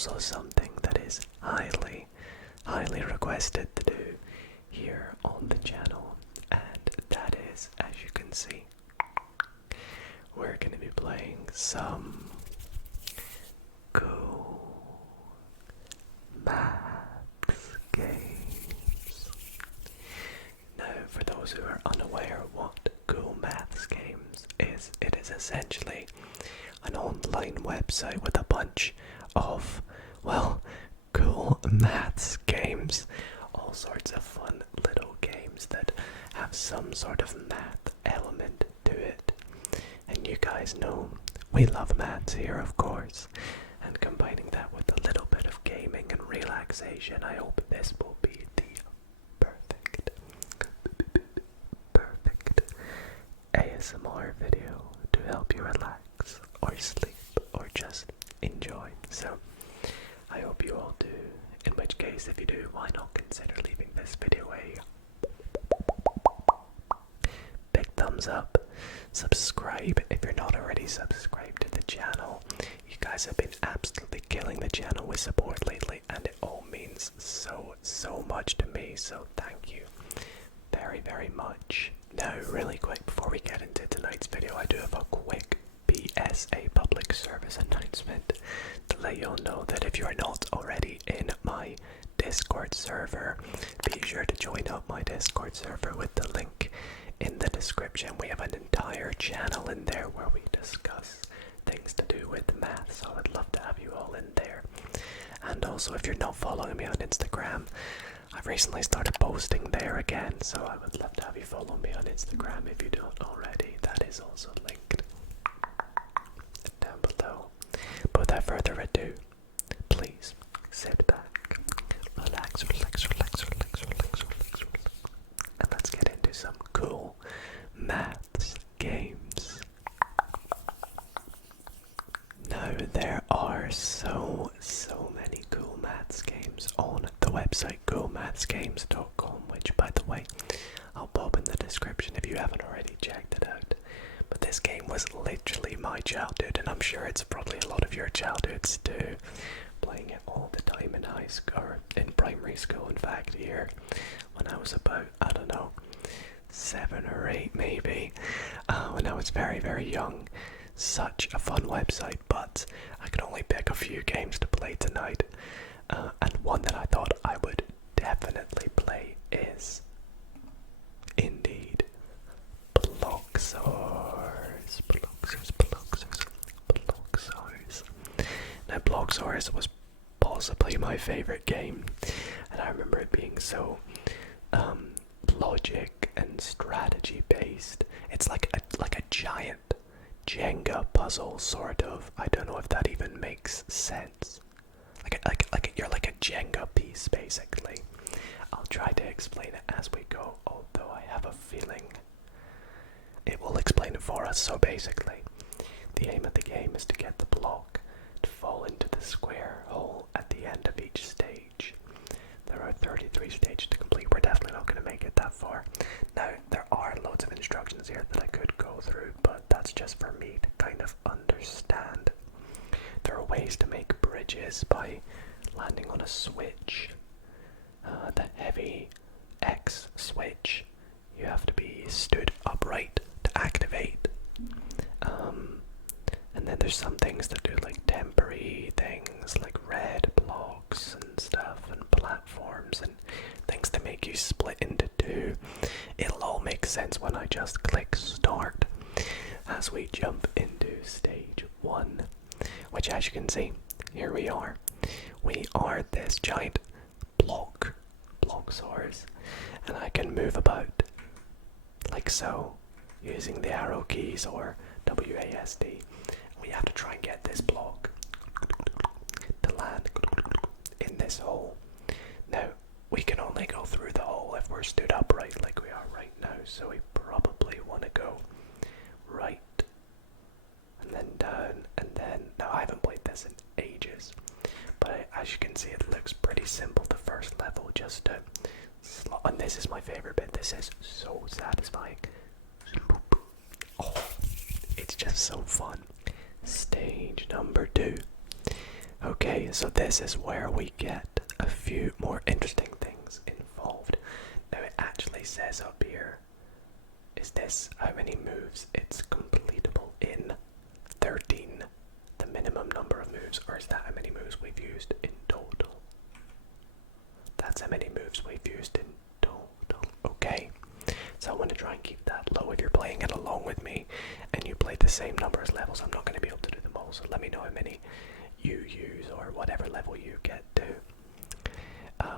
also something that is highly requested to do here on the channel, and that is, as you can see, we're going to be playing some cool maths games. Now, for those who are unaware what cool maths games is, it is essentially an online website with a bunch of, well, cool maths games. All sorts of fun little games that have some sort of math element to it. And you guys know we love maths here, of course. And combining that with a little bit of gaming and relaxation, I hope this will be the perfect ASMR video to help you relax or sleep or just enjoy. So I hope you all do, in which case, if you do, why not consider leaving this video a big thumbs up, subscribe if you're not already subscribed to the channel. You guys have been absolutely killing the channel with support lately, and it all means so much to me, so thank you very much. Now, really quick, before we get into tonight's video, I do have a quick PSA, public service announcement, to let you all know that if you are not already in my Discord server, be sure to join up my Discord server with the link in the description. We have an entire channel in there where we discuss things to do with math, so I'd love to have you all in there. And also, if you're not following me on Instagram, I've recently started posting there again, so I would love to have you follow me on Instagram if you don't already. That is also linked down below. But without further ado, please sit back, relax, and let's get into some cool maths games. Now, there are so many cool maths games on the website coolmathsgames.com, which, by the way, I'll pop in the description if you haven't already checked it out. But this game was literally my childhood, and I'm sure it's probably a lot of your childhoods too. Playing it all the time in high school, or in primary school, in fact, here, when I was about, I don't know, 7 or 8 maybe, when I was very young. Such a fun website, but I could only pick a few games to play tonight, and one that I thought I would definitely play is indeed Bloxors. Now, Bloxors was possibly my favorite game, and I remember it being so logic and strategy based. It's like a giant Jenga puzzle, sort of. I don't know if that even makes sense. Like you're like a Jenga piece, basically. I'll try to explain it as we go, although I have a feeling it will explain it for us. So basically, the aim of the game is to get the block to fall into the square hole at the end of each stage. There are 33 stages to complete. We're definitely not going to make it that far. Now, there are loads of instructions here that I could go through, but that's just for me to kind of understand. There are ways to make bridges by landing on a switch. The heavy X switch, you have to be stood upright to activate. And then there's some things that do like temporary things, like red blocks and stuff, and platforms and things that make you split into two. It'll all make sense when I just click start as we jump into stage 1, which, as you can see, here we are. We are this giant Bloxors, and I can move about like so, using the arrow keys or WASD. We have to try and get this block to land in this hole. Now, we can only go through the hole if we're stood upright like we are right now, so we probably want to go right and then down and then. Now, I haven't played this in ages, but as you can see, it looks pretty simple. The first level, just to and this is my favorite bit. This is so satisfying. Oh, it's just so fun. Stage number 2. Okay, Okay, so this is where we get a few more interesting things involved. Now it actually says up here, is this how many moves it's completable in 13, the minimum number of moves, or is that how many moves we've used in total? That's how many moves we've used in total. Okay, so I want to try and keep that low. If you're playing it along with me and you play the same number of levels, I'm not going to be able to do them all, so let me know how many you use or whatever level you get to.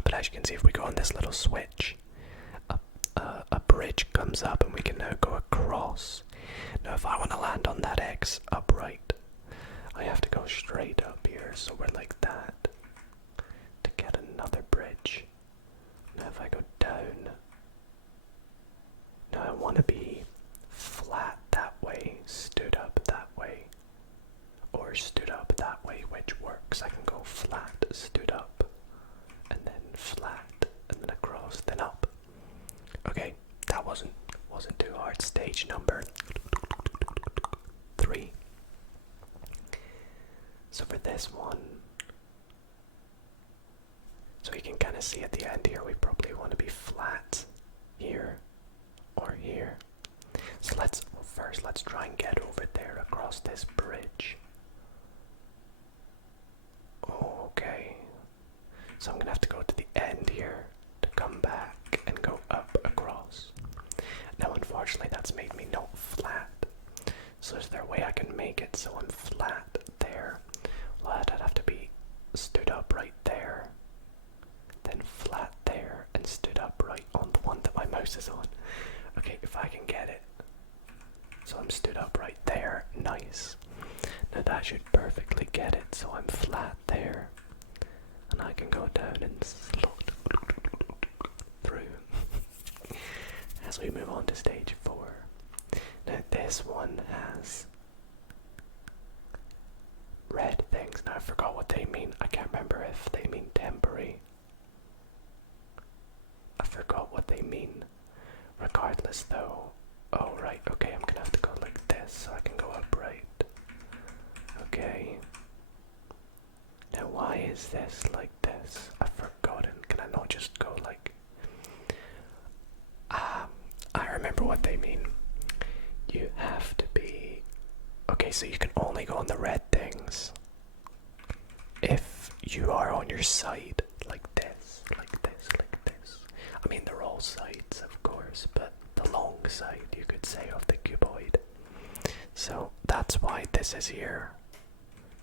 But as you can see, if we go on this little switch, a bridge comes up and we can now go across. Now if I want to land on that X upright, I have to go straight up here, so we're like that to get another bridge. Now if I go down, now I want to be flat that way, stood up that way, or stood up that way, which works. I can go flat, stood up, and then flat, and then across, then up. Okay, that wasn't too hard. Stage number 3. So for this one, so you can kind of see at the end here, we probably want to be flat here or here. So let's try and get over there across this bridge. Okay, so I'm gonna have to go to the end here to come back and go up across. Now unfortunately that's made me not flat, so is there a way I can make it so I'm flat there? Well, I'd have to be stood up right there, then flat there, and stood up right on the one that my mouse is on. Okay, if I can get it so I'm stood up right there, nice. Now that should perfectly get it so I'm flat there, and I can go down and slot through as we move on to stage 4. Now this one has red things. Now I forgot what they mean. I can't remember if they mean temporary. I forgot what they mean. Regardless though, oh right, okay, I'm gonna have to go like this so I can go upright. Okay. Now why is this like this? I've forgotten. Can I not just go like... I remember what they mean. You have to be... Okay, so you can only go on the red things if you are on your side like this, like this, like this. I mean, they're all sides, of course, but the long side, you could say, of the cuboid. So that's why this is here,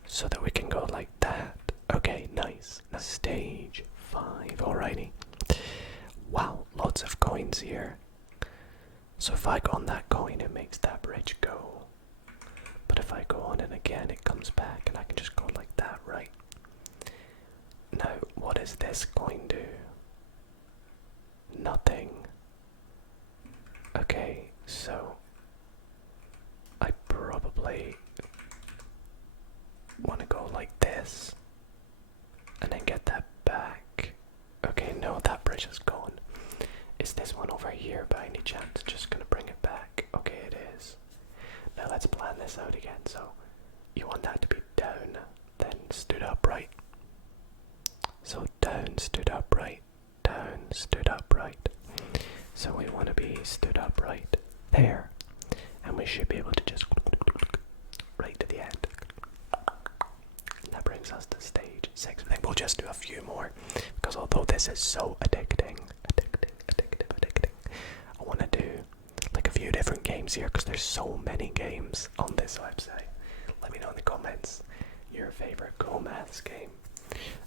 so that we can go like that. Okay, nice. Now stage 5, alrighty. Wow, lots of coins here. So if I go on that coin, it makes that bridge go. But if I go on it again, it comes back, and I can just go like that, right? Now, what does this coin do? Nothing. Okay, so I probably want to go like this and then get that back. Okay, no, that bridge is gone. Is this one over here by any chance just gonna bring it back? Okay, it is. Now let's plan this out again. So you want that to be down, then stood upright. So down, stood upright, down, stood upright. So we want to be stood upright there, and we should be able to just right to the end. And that brings us to stage 6. I think we'll just do a few more, because although this is so addicting, I want to do like a few different games here, because there's so many games on this website. Let me know in the comments your favorite Go Maths game,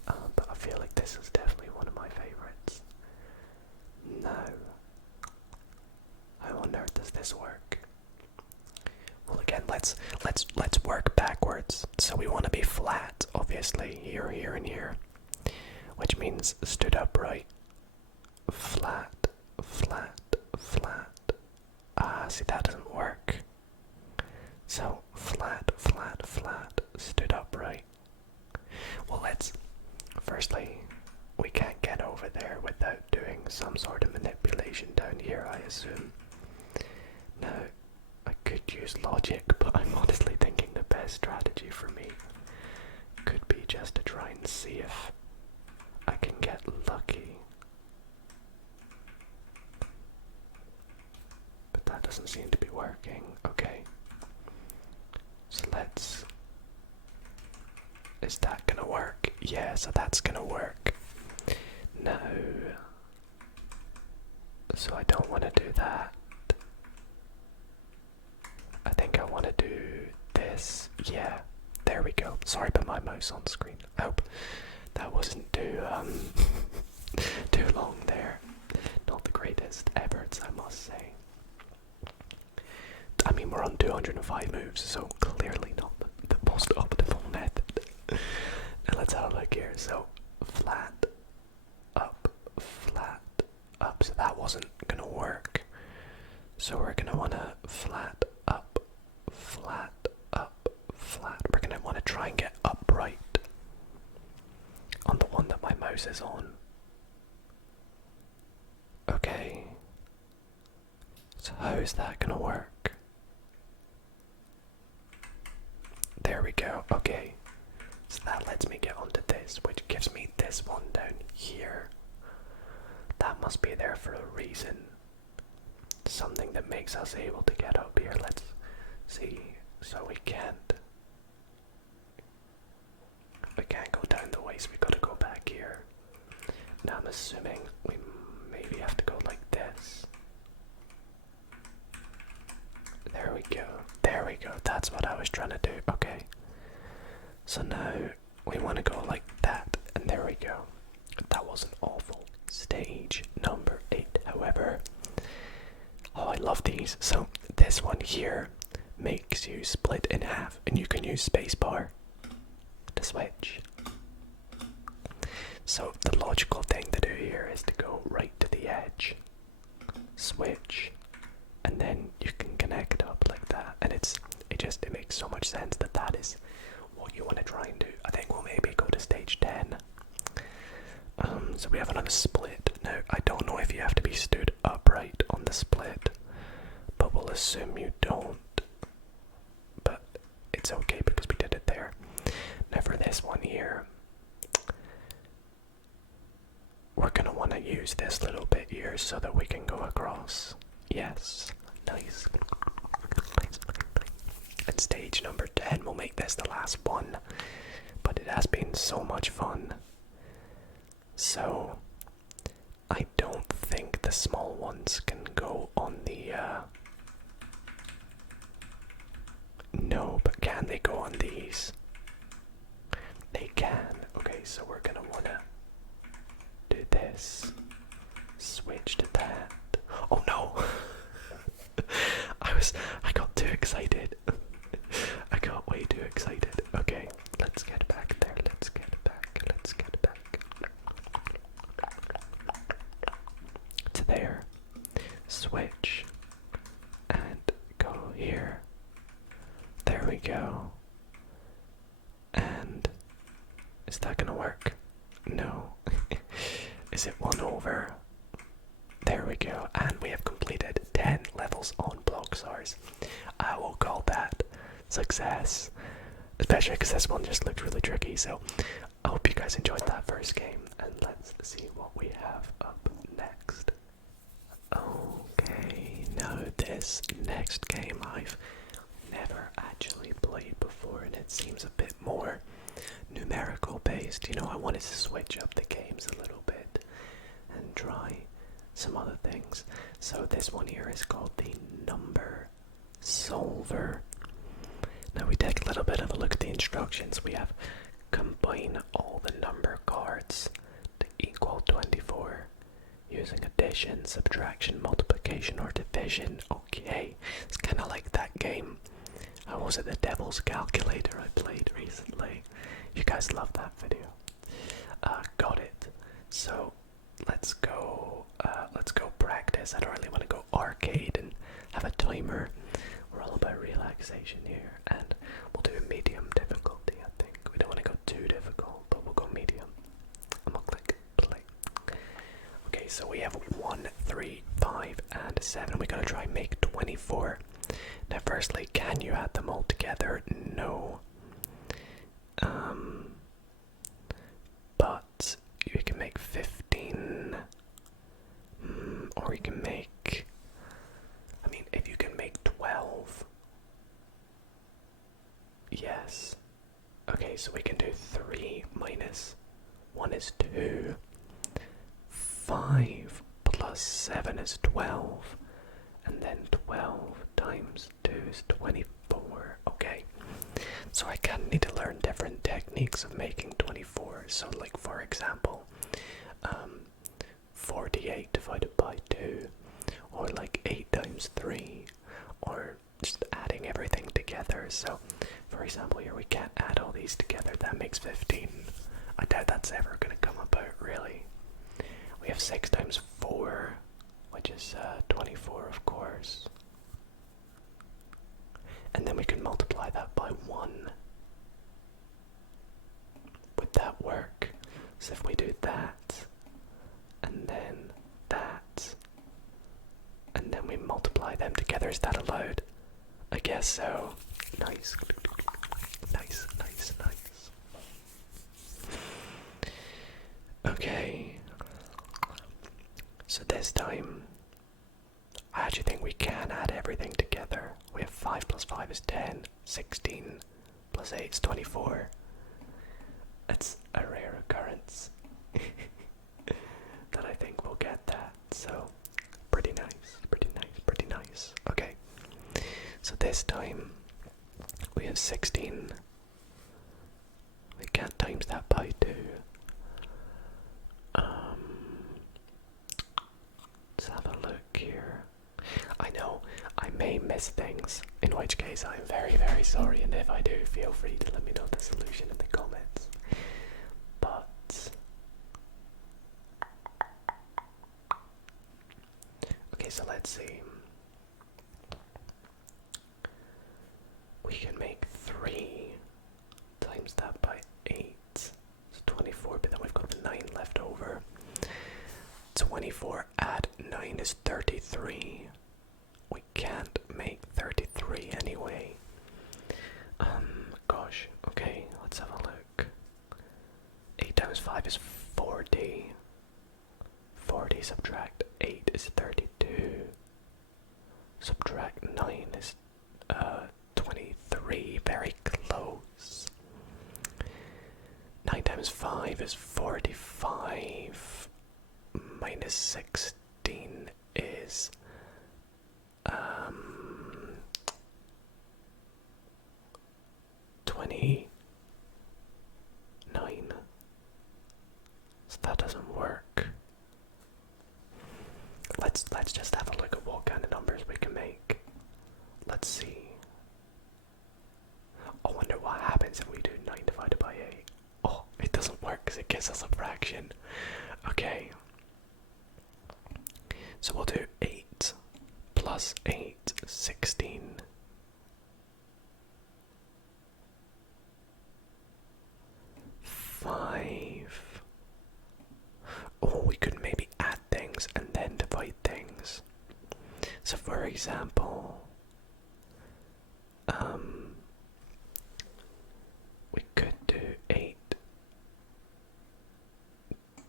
but I feel like this is definitely one of my favorites. Now, how on earth does this work? Well, again, let's work backwards. So we want to be flat, obviously, here, here, and here, which means stood upright, flat, flat, flat. See, that doesn't work. So flat, flat, flat, stood upright. Well, firstly, we can't get over there without doing some sort of manipulation down here, I assume. Now, I could use logic, but I'm honestly thinking the best strategy for me could be just to try and and see if I can get lucky. But that doesn't seem to be working. Okay. So let's... Is that gonna work? Yeah, so that's gonna work. No. So I don't want to do that. I think I want to do this. Yeah, there we go. Sorry about my mouse on screen. I hope that wasn't too too long there. Not the greatest efforts, I must say. I mean, we're on 205 moves, so clearly not the most optimal method. Now let's have a look here. So flat, up, flat, up. So that wasn't gonna work. So we're gonna wanna flat, up, flat, up, flat. We're gonna wanna try and get upright on the one that my mouse is on. Okay. So how is that gonna work? There we go. Okay. So that lets me get onto this, which gives me this one down here. That must be there for a reason. Something that makes us able to get up here. Let's see. So we can't go down the way, so we gotta go back here. Now I'm assuming we maybe have to go like this. There we go. There we go. That's what I was trying to do. Okay. So now we want to go like that, and there we go. That wasn't awful. Stage number 8, however. Oh, I love these. So this one here makes you split in half, and you can use spacebar to switch. So the logical thing to do here is to go right to the edge, switch, and then you can connect up like that. And it makes so much sense that that is what you want to try and do. I think we'll maybe go to stage 10. So we have another split. Now, I don't know if you have to be stood upright on the split, but we'll assume you don't. But it's okay because we did it there. Now for this one here, we're going to want to use this little bit here so that we can go across. Yes, nice. And stage number 10, we'll make this the last one, but it has been so much fun. So, I don't think the small ones can go on the, no, but can they go on these? They can. Okay, so we're gonna wanna do this. Switch to that. Oh no! I got too excited. I got way too excited. Okay, let's get back there. Let's get back. To there. Switch. And go here. There we go. And is that gonna work? No. Is it 1 over? There we go. And we have completed 10 levels on Bloxors. I will call that success. Especially because this one just looked really tricky. So I hope you guys enjoyed that first game. And let's see what we have up next. Okay, now this next game I've never actually played before, and it seems a bit more numerical based. You know, I wanted to switch up the games a little bit and try some other things. So this one here is called the Number Solver. Now we take a little bit of a look at the instructions. We have combine all the number cards to equal 24 using addition, subtraction, multiplication, or division. Okay, it's kind of like that game. How was it, the Devil's Calculator I played recently? You guys love that video. Got it. So let's go practice. I don't really want to go arcade and have a timer. We're all about relaxation here, and we'll do medium difficulty. I think we don't want to go too difficult, but we'll go medium. I'm gonna click play. Okay, so we have 1, 3, 5, and 7. We're gonna try and make 24. Now, firstly, can you add them all together? No. Or we can make, I mean, if you can make 12. Yes. Okay, so we can do 3 minus 1 is 2. 5 plus 7 is 12. And then 12 times 2 is 24. Okay. So I kind of need to learn different techniques of making 24. So like for example, 48 divided by 2. Or like 8 times 3. Or just adding everything together. So for example here we can't add all these together. That makes 15. I doubt that's ever going to come about really. We have 6 times 4. Which is 24 of course. And then we can multiply that by 1. Would that work? So if we do that, and then that, and then we multiply them together, is that allowed? I guess so. Nice. Nice, nice, nice. Okay. So this time, I actually think we can add everything together. We have 5 plus 5 is 10, 16 plus 8 is 24. It's a rare occurrence that I think we'll get that. So, pretty nice, pretty nice, pretty nice. Okay, so this time we have 16. We can't times that by 2. Let's have a look here. I know I may miss things, in which case I'm very, very sorry, and if I do, feel free to let me know the solution in the comments. But okay, so let's see. We can make 3 times that by 8. It's 24, but then we've got the 9 left over. 24 add 9 is 33. We can't make 33 anyway. Gosh, okay, let's have a look. 8 times 5 is 40. 40 subtract 8 is 32. Subtract 9 is 23. Very close. 9 times 5 is 45. Minus 16 is 29. So that doesn't work. Let's just have a look at what kind of numbers we can make. Let's see. I wonder what happens if we do 9 divided by 8. Oh, it doesn't work because it gives us a fraction. Okay. So we'll do 8 plus 8, 16. Oh, we could maybe add things and then divide things. So for example, we could do 8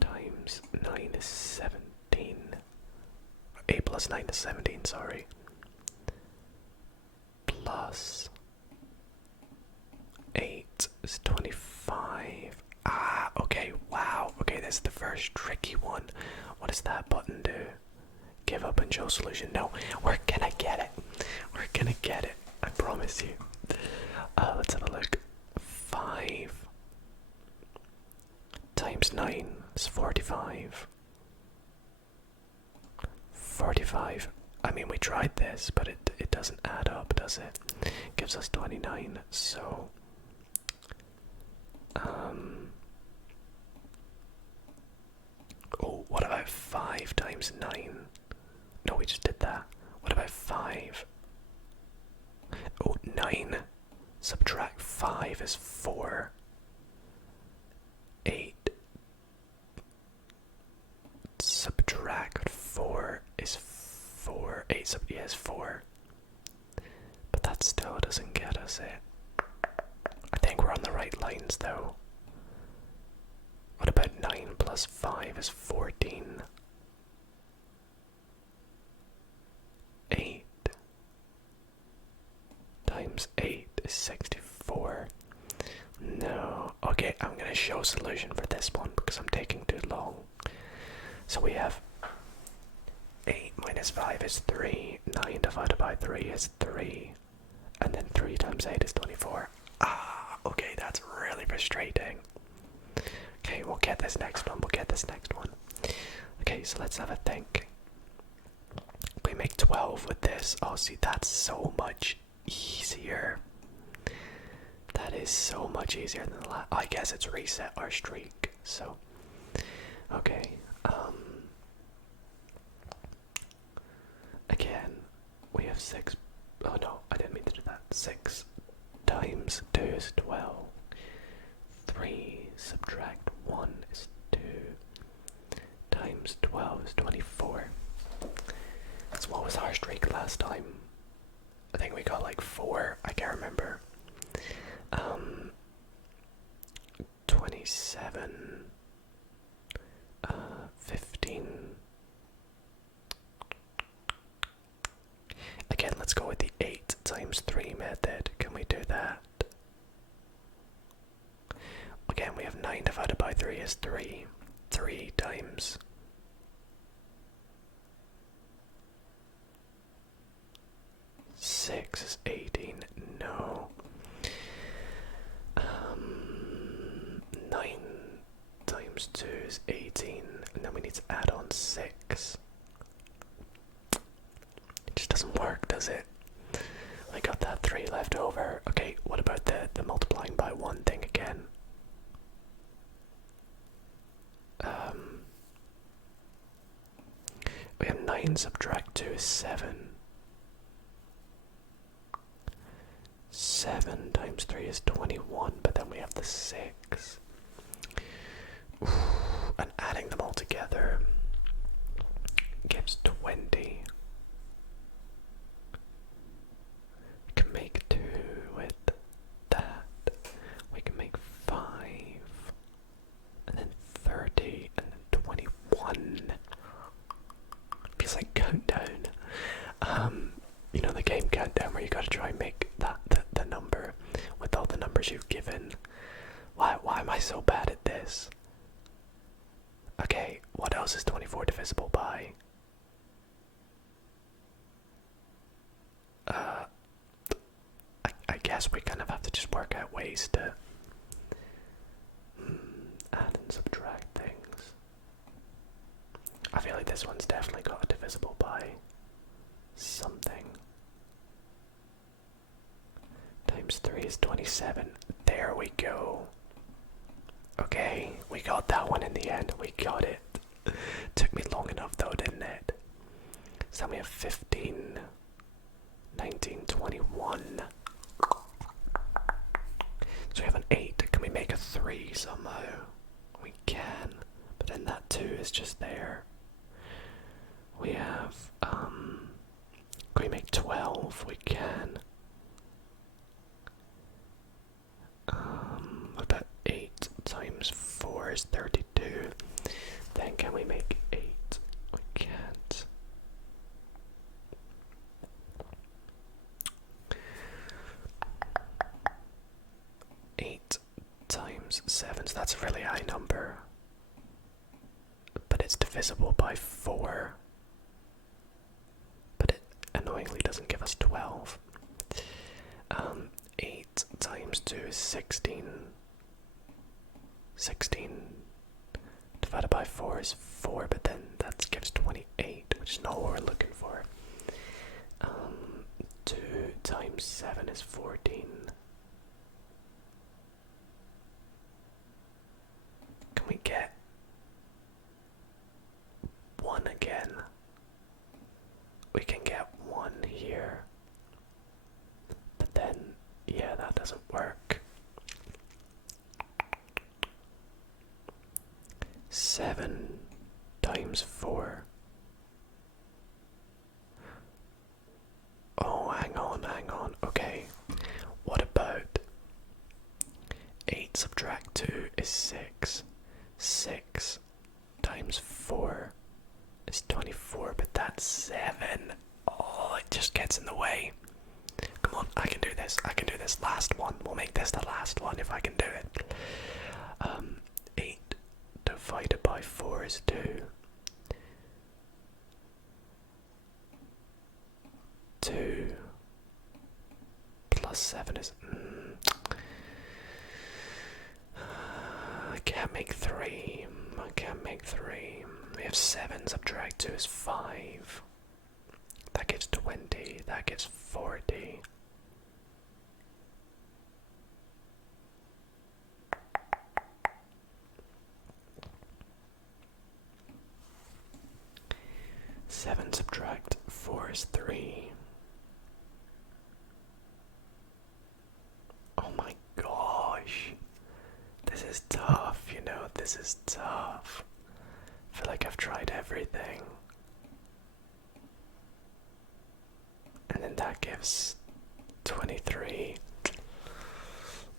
times 9 is 17. 8 plus 9 is 17, sorry. Plus 8 is 25. Ah, okay, wow. Okay, this is the first tricky one. What does that button do? Give up and show solution. No, we're gonna get it. We're gonna get it. I promise you. Let's have a look. 5 times 9 is 45. 45. I mean, we tried this, but it doesn't add up, does it? Gives us 29, so oh, what about 5 times 9? No, we just did that. What about 5? Oh, 9. Subtract 5 is 4. 8. Subtract 4 is 4. 8 is 4. But that still doesn't get us it. I think we're on the right lines though. What about 9 plus 5 is 14? times 8 is 64. No. Okay, I'm gonna show a solution for this one because I'm taking too long. So we have 8 minus 5 is 3, 9 divided by 3 is 3, and then 3 times 8 is 24. Ah, okay, that's really frustrating. Okay, we'll get this next one, Okay, so let's have a think. We make 12 with this. Oh, see, that's so much easier. That is so much easier than the last. I guess it's reset our streak, so. Okay, again, we have 6. Oh no, I didn't mean to do that. 6 times 2 is 12. 3 subtract 1 is 2. Times 12 is 24. So what was our streak last time? I think we got like 4. I can't remember. 27. 15. Again, let's go with the 8 times 3 method. Can we do that? Again, we have 9 divided by 3 is 3. 3 times 6 is 18. No. 9 times 2 is 18. And then we need to add on 6. It just doesn't work, does it? I got that 3 left over. Okay, what about the multiplying by 1 thing again? We have 9 subtract 2 is 7. 7 times 3 is 21, but then we have the 6. Oof, and adding them all together gives 20. We can make 2 with that. We can make 5. And then 30. And then 21. Feels like Countdown. You know the game Countdown where you gotta try and make that the number with all the numbers you've given. Why am I so bad at this? Okay, what else is 24 divisible by? I guess we kind of have to just work out ways to add and subtract things. I feel like this one's definitely got a divisible by something. Times 3 is 27. There we go. Okay, we got that one in the end. We got it. Took me long enough though, didn't it? So then we have 15, 19, 21. So we have an 8. Can we make a 3 somehow? We can. But then that 2 is just there. We have, can we make 12? We can. About 8 times 4 is 32. Then can we make 8? We can't. Eight times 7, so that's a really high number. But it's divisible by 4. But it annoyingly doesn't give us 12. 8 times 2 is 16. 16 divided by 4 is 4, but then that gives 28, which is not what we're looking for. 2 times 7 is 14. Can we get 1 again? We can get 1 here. But then, yeah, that doesn't work. 7 times 4. Oh, hang on. Okay. What about 8 subtract 2 is 6. 6 times 4 is 24, but that's 7. Oh, it just gets in the way. Come on, I can do this. I can do this. Last one. We'll make this the last one if I can do it. 8 divided by 4 is 2. 2 plus 7 is... I can't make 3. I can't make 3. We have 7, subtract 2 is 5. That gives 20. That gives 40. Seven subtract 4 is 3. Oh my gosh. This is tough, you know, this is tough. I feel like I've tried everything. And then that gives 23.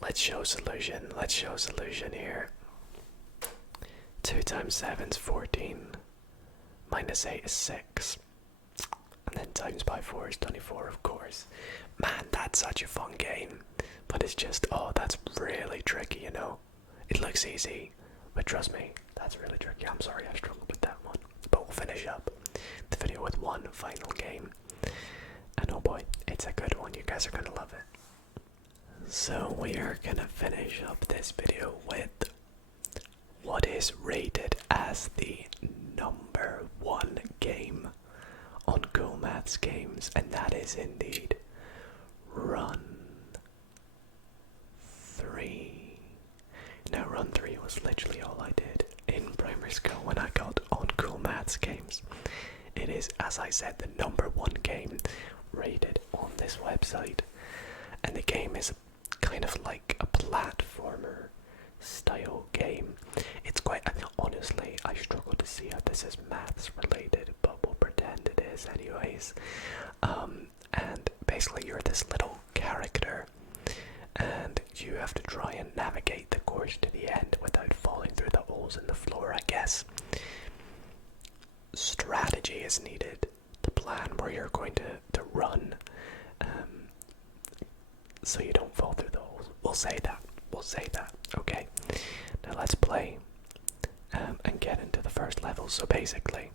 Let's show solution. Let's show solution here. 2 times 7 is 14. Minus 8 is 6. And then times by 4 is 24, of course. Man, that's such a fun game. But it's just, oh, that's really tricky, you know. It looks easy, but trust me, that's really tricky. I'm sorry I struggled with that one. But we'll finish up the video with one final game. And oh boy, it's a good one. You guys are gonna love it. So we are gonna finish up this video with what is rated as the #1 game on Cool Maths Games, and that is indeed Run 3. Now Run 3 was literally all I did in primary school when I got on Cool Maths Games. It is, as I said, the #1 game rated on this website, and the game is kind of like a platformer style game. It's quite, honestly, I struggle to see how this is maths related, but we'll pretend it is anyways. And basically you're this little character, and you have to try and navigate the course to the end without falling through the holes in the floor, I guess. Strategy is needed to plan where you're going to run, so you don't fall through the holes. We'll say that, okay? Now let's play and get into the first level. So basically,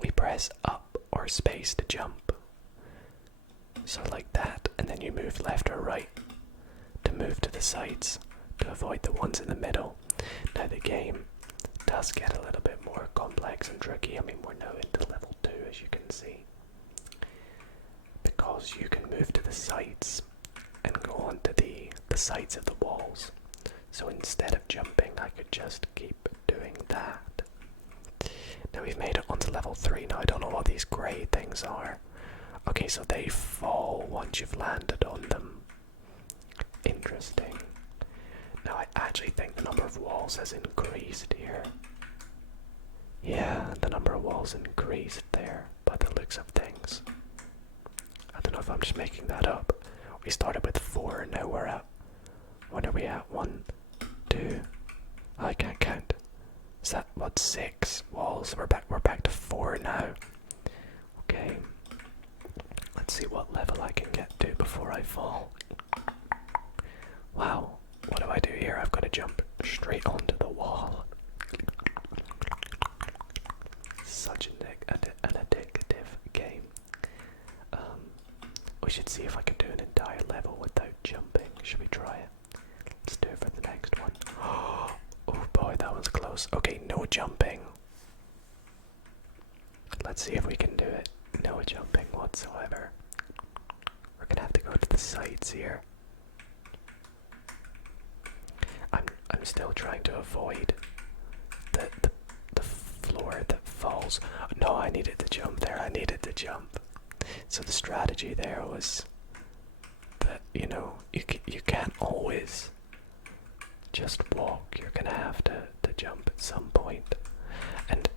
we press up or space to jump. So like that, and then you move left or right to move to the sides to avoid the ones in the middle. Now the game does get a little bit more complex and tricky. I mean, we're now into level 2, as you can see, because you can move to the sides and go onto the sides of the walls. So instead of jumping, I could just keep doing that. Now we've made it onto level 3. Now I don't know what these grey things are. Okay, so they fall once you've landed on them. Interesting. Now I actually think the number of walls has increased here. Yeah, the number of walls increased there by the looks of things. I don't know if I'm just making that up. We started with 4, now we're at, what are we at? 1, 2, I can't count. Is that, what, 6 walls? We're back to 4 now. Okay. Let's see what level I can get to before I fall. Wow, what do I do here? I've got to jump straight onto the wall. Such an addictive game. We should see if I can do an entire level without jumping. Should we try it? Let's do it for the next one. Oh boy, that was close. Okay, no jumping. Let's see if we can do it. No jumping whatsoever. We're gonna have to go to the sides here. I'm still trying to avoid the floor that falls. No, I needed to jump there. I needed to jump. So the strategy there was that, you know, you can't always just walk. You're gonna have to jump at some point. And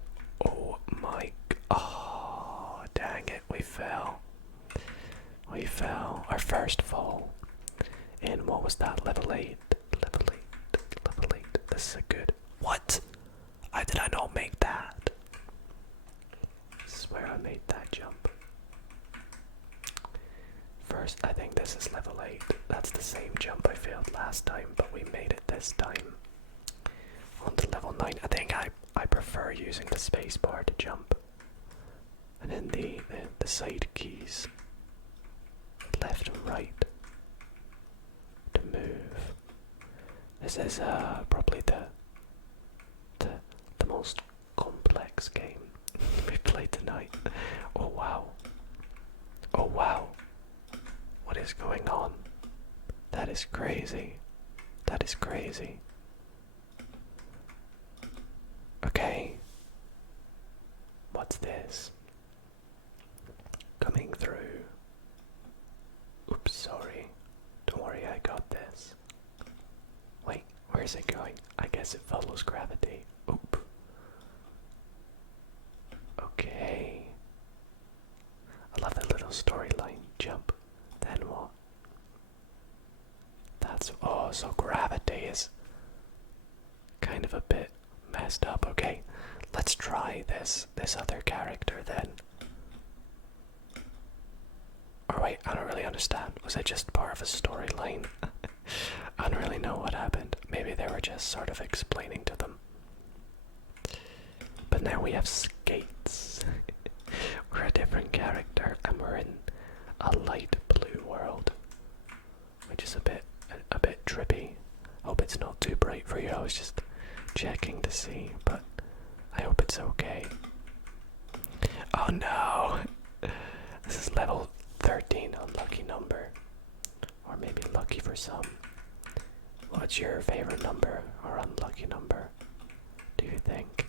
oh my, oh dang it, we fell. We fell. Our first fall in, what was that, level 8? Level 8. Level 8. This is a good. What? How did I not make that? I swear I made that jump. course, I think this is level 8. That's the same jump I failed last time, but we made it this time. On to level 9. I think I prefer using the spacebar to jump. And then the side keys, left and right, to move. This is probably the most complex game we played tonight. Oh wow. Oh wow. What is going on? That is crazy. That is crazy. Okay. What's this? Coming through. Oops, sorry. Don't worry, I got this. Wait, where is it going? I guess it follows gravity. Oop. Okay. I love that little storyline. Jump. Then what? That's... oh, so gravity is kind of a bit messed up. Okay, let's try this other character then. Or wait, I don't really understand. Was it just part of a storyline? I don't really know what happened. Maybe they were just sort of explaining to them. But now we have skates. We're a different character and we're in a light blue world, which is a bit trippy. Hope it's not too bright for you. I was just checking to see, but I hope it's okay. Oh no! This is level 13, unlucky number. Or maybe lucky for some. What's your favorite number or unlucky number, do you think?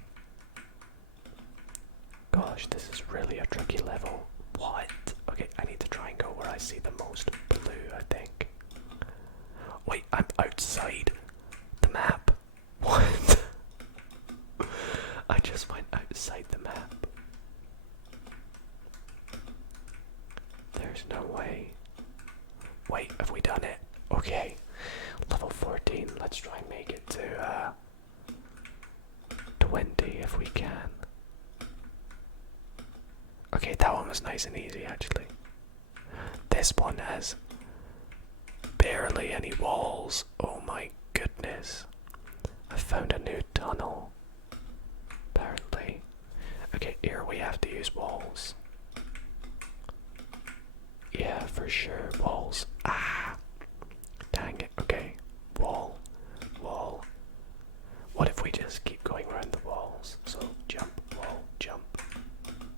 Gosh, this is really a tricky level. What? Okay, I need to try and go where I see the most blue, I think. Wait, I'm outside the map. What? I just went outside the map. There's no way. Wait, have we done it? Okay. Level 14. Let's try and make it to 20 if we can. Okay, that one was nice and easy actually. This one has barely any walls. Oh my goodness. I found a new tunnel. Apparently. Okay, here we have to use walls. Yeah, for sure. Walls. Ah! Dang it. Okay. Wall. Wall. What if we just keep going around the walls? So, jump, wall, jump,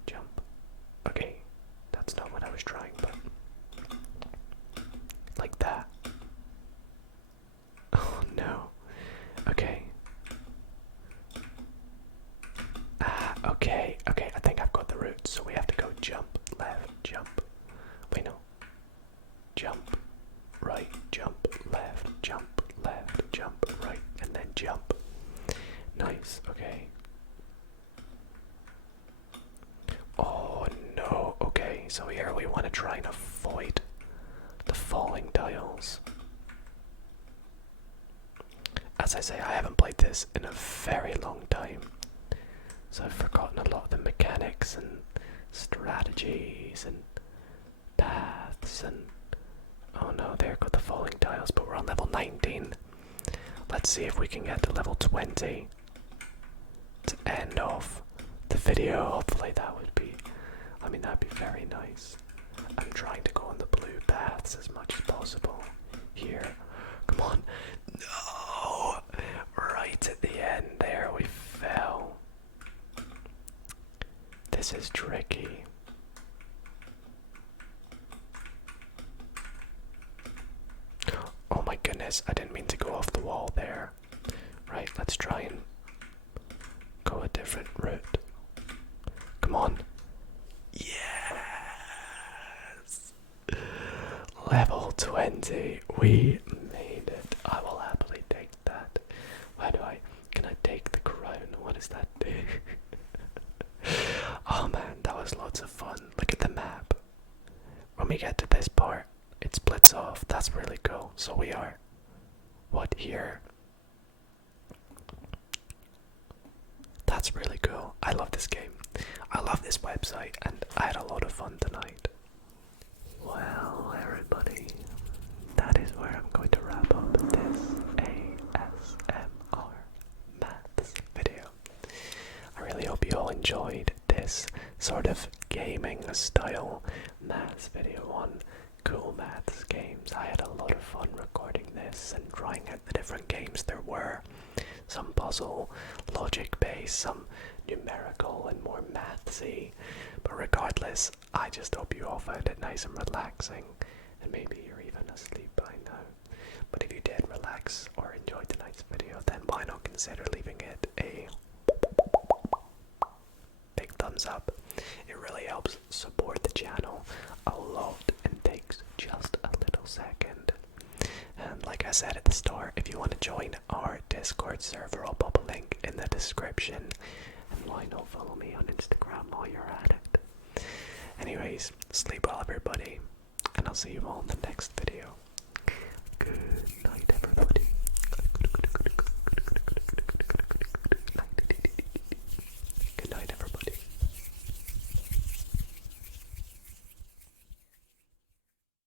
jump. Okay. That's not what I was trying, but... like that. Oh no. Okay. Okay. Okay, I think I've got the route. So we have to go jump, left, jump. Wait, no. Jump, right, jump, left, right, and then jump. Nice, okay. Oh no, okay, so here we want to try and avoid the falling tiles. As I say, I haven't played this in a very long time, so I've forgotten a lot of the mechanics and strategies and paths and... oh no, there go the falling tiles, but we're on level 19. Let's see if we can get to level 20 to end off the video. Hopefully that would be... I mean, that'd be very nice. I'm trying to go on the blue paths as much as possible. Here. Come on. No! Right at the end there, we fell. This is tricky. Oh my goodness, I didn't mean to go off the wall there. Right, let's try and go a different route. Come on. Yes! Level 20. We made it. I will happily take that. Can I take the crown? What does that do? Oh man, that was lots of fun. Look at the map. When we get to this part, it splits off. That's really cool. So we are... what, here? That's really cool. I love this game. I love this website and I had a lot of fun tonight. Well, everybody, that is where I'm going to wrap up this ASMR maths video. I really hope you all enjoyed this sort of gaming style maths video on cool maths games. I had a lot of fun recording this and trying out the different games there were. Some puzzle, logic based, some numerical and more mathsy. But regardless, I just hope you all found it nice and relaxing, and maybe you're even asleep by now. But if you did relax or enjoyed tonight's video, then why not consider leaving it a big thumbs up. It really helps support the channel a lot and takes just a little second. And like I said at the start, if you want to join our Discord server, I'll pop a link in the description. And why not follow me on Instagram while you're at it. Anyways, sleep well everybody, and I'll see you all in the next video.